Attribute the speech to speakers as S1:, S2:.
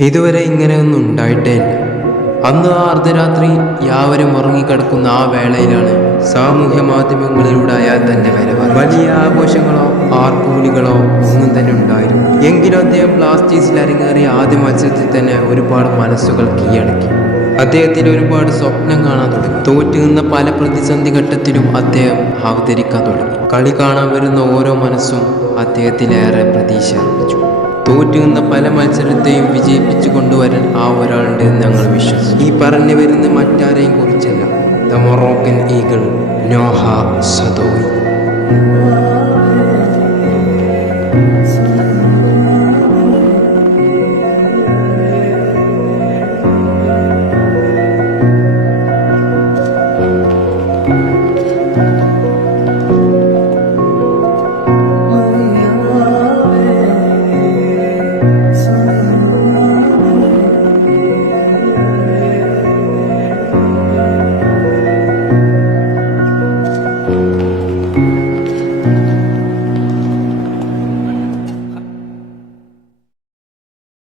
S1: ഇതുവരെ ഇങ്ങനെയൊന്നും ഉണ്ടായിട്ടേ ഇല്ല അന്ന് ആ അർദ്ധരാത്രി യാവരും ഉറങ്ങിക്കിടക്കുന്ന ആ വേളയിലാണ് സാമൂഹ്യ മാധ്യമങ്ങളിലൂടെ അയാൾ തന്റെ വരവ് വലിയ ആഘോഷങ്ങളോ ആർക്കൂലികളോ ഒന്നും തന്നെ ഉണ്ടായിരുന്നു എങ്കിലും അദ്ദേഹം ബ്ലാസ്റ്റേഴ്സിൽ അരങ്ങേറിയ ആദ്യ മത്സരത്തിൽ തന്നെ ഒരുപാട് മനസ്സുകൾ കീഴടക്കി. അദ്ദേഹത്തിന് ഒരുപാട് സ്വപ്നം കാണാൻ തുടങ്ങി. തോറ്റു നിന്ന പല പ്രതിസന്ധി ഘട്ടത്തിലും അദ്ദേഹം അവതരിക്കാൻ തുടങ്ങി. കളി കാണാൻ വരുന്ന ഓരോ മനസ്സും അദ്ദേഹത്തിലേറെ പ്രതീക്ഷ അർപ്പിച്ചു തോറ്റു നിന്ന പല മത്സരത്തെയും വിജയിപ്പിച്ചു കൊണ്ടുവരാൻ ആ ഒരാളുണ്ട് എന്ന് ഞങ്ങൾ വിശ്വസിച്ചു. ഈ പറഞ്ഞു വരുന്ന മറ്റാരെയും കുറിച്ചല്ല. The Moroccan eagle Noah Sadaoui.